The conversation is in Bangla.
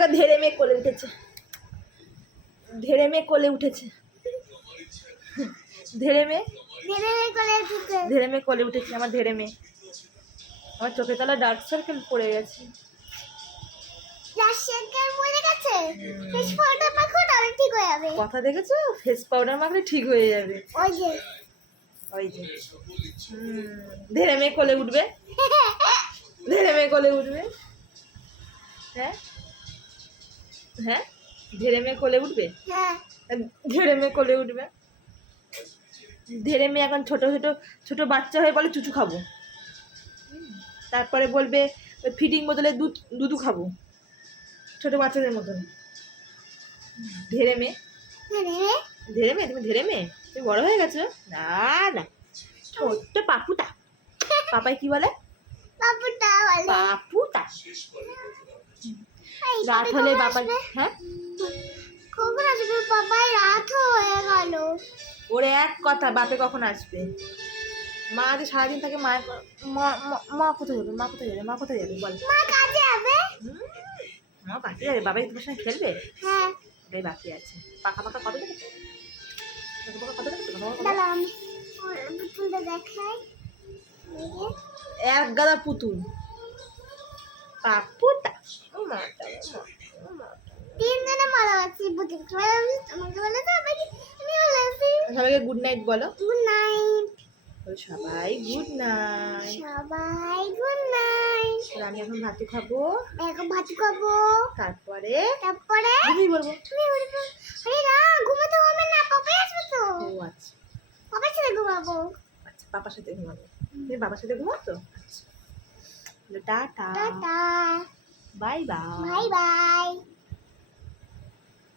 দেখো ধেড়ে মেয়ে কোলে উঠেছে, ধেড়ে মেয়ে কোলে উঠেছে, ধেড়ে মেয়ে ধেড়ে মেয়ে কোলে উঠেছে। আমার ধেড়ে মেয়ে, আমার চোখের তলা ডার্ক সার্কেল পড়ে গেছে। কথা দেখেছো? ফেস পাউডার মাখলে ঠিক হয়ে যাবে। ওই যে ধেড়ে মেয়ে কোলে উঠবে, ধেড়ে মেয়ে কোলে উঠবে। হ্যাঁ হ্যাঁ, ধেড়ে মেয়ে কোলে উঠবে, ধেড়ে মেয়ে কোলে উঠবে। ধেড়ে মেয়ে এখন ছোট ছোট ছোট বাচ্চা হয়ে বলে চুচু খাবো, তারপরে বলবে ওই ফিডিং বোতলে দুধ খাবো, ছোট বাচ্চাদের মতন। ধেড়ে মেয়ে, ধেড়ে মেয়ে, তুমি ধেড়ে মেয়ে, তুমি বড় হয়ে গেছো? না না, ছোট্ট পাপুটা। পাপাই কি বলে? পাপুটা। রাত হলে বাবা, হ্যাঁ কখন আসবে বাবা? রাত হয়ে গেল। ওরে এক কথা, বাপে কখন আসবে? মা যে সারাদিন থাকে, মায়ের মা কোথায় যাবে? মা কোথায় যাবে? মা কোথায় যাবে বল? মা কাজে যাবে। মা বাকি যাবে, বাবাই তোমার সঙ্গে খেলবে। হ্যাঁ, ওটাই বাকি আছে। পাকা পাকা কত দেখেছো? পাকা পাকা কত দেখেছো? দাঁড়াও পুতুলটা দেখাই। এক গাদা পুতুল। পাপুটা। ও মাটা, ও মাটা। তিনজনে মারা আছে পুতুল। আমাকে বলে তো আমি বলেছি। সবাইকে গুড নাইট বলো। Good night. সবাই গুড নাইট। সবাই গুড নাইট। আমি এখন ভাত খাবো, এখন ভাত খাবো, তারপরে তুমি বলবো। তুমি বলবে আরে না, ঘুমাতে হবে না, পাপাই আসবে তো। ও আচ্ছা, পাপার সাথে ঘুমাবো। আচ্ছা বাবার সাথে ঘুমাবো। তুমি বাবার সাথে ঘুমাও তো? আচ্ছা, tata, tata, bye bye. Bye bye.